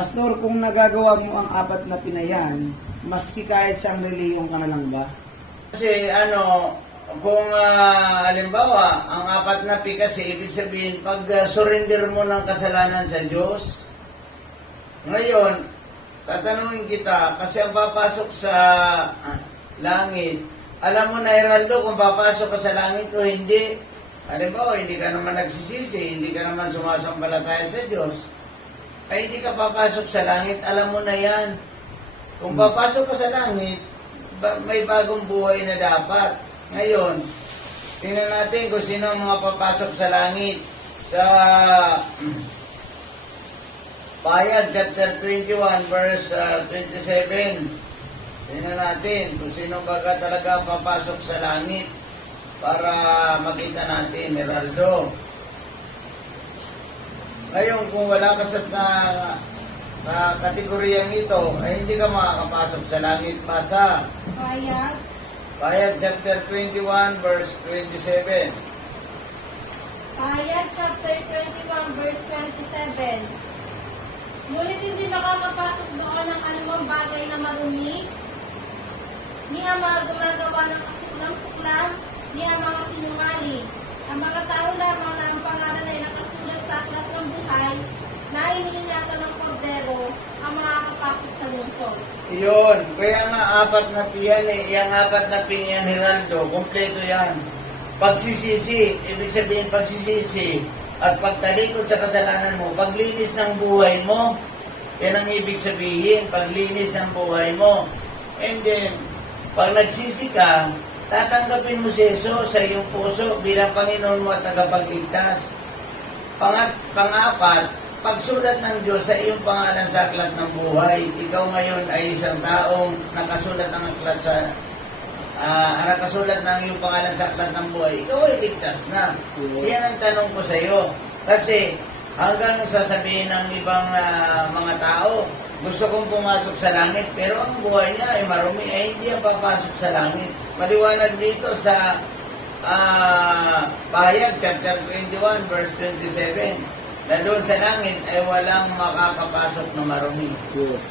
Pastor, kung nagagawa mo ang apat na pinayan, maski kahit sa reliyon ka na lang ba? Kasi kung halimbawa, ang apat na P kasi, ibig sabihin, pag surrender mo ng kasalanan sa Diyos, ngayon, tatanungin kita, kasi ang papasok sa langit, alam mo na, Heraldo, kung papasok ka sa langit o hindi, halimbawa, hindi ka naman nagsisisi, hindi ka naman sumasambalataya sa Diyos, ay hindi ka papasok sa langit, alam mo na yan. Kung papasok ka sa langit, may bagong buhay na dapat. Ngayon, tingnan natin kung sino ang mga papasok sa langit. Sa Payag, chapter 21, verse 27. Tingnan natin kung sino baga talaga papasok sa langit para makita natin, Heraldo. Ngayon, kung wala ka sa kategoryang ito, ay hindi ka makakapasok sa langit. Basa. Payag chapter 21, verse 27. Payag chapter 21, verse 27. Ngunit hindi makakapasok doon ang anumang bagay na marumi, ni ang mga gumagawa ng suklam, ni ang mga sinungaling. Ang mga tao lamang na ang pangalan ay nakasulat sa aklat ng buhay na iniingatan ng kordero ang makakapasok sa lungsod. Iyon. Kaya nga apat na piyan eh. Yung apat na piyan, Heraldo, kompleto yan. Pagsisisi, ibig sabihin pagsisisi, at pagtalikod sa kasalanan mo, paglinis ng buhay mo, yan ang ibig sabihin, paglinis ng buhay mo. And then, pag nagsisi ka, tatanggapin mo si Jesus sa iyong puso bilang Panginoon mo at tagapagligtas. Pang-apat, pagsulat ng Diyos sa iyong pangalan sa aklat ng buhay. Ikaw ngayon ay isang taong nakasulat ng aklat sa nakasulat ng iyong pangalan sa aklat ng buhay. Ikaw ay ligtas na. Yan ang tanong ko sa iyo. Kasi hanggang sasabihin ng ibang mga tao, gusto kong pumasok sa langit, pero ang buhay niya ay marumi, ay hindi ang papasok sa langit. Maliwanag dito sa Payag, chapter 21, verse 27, na doon sa langit ay walang makakapasok na marumi. Yes.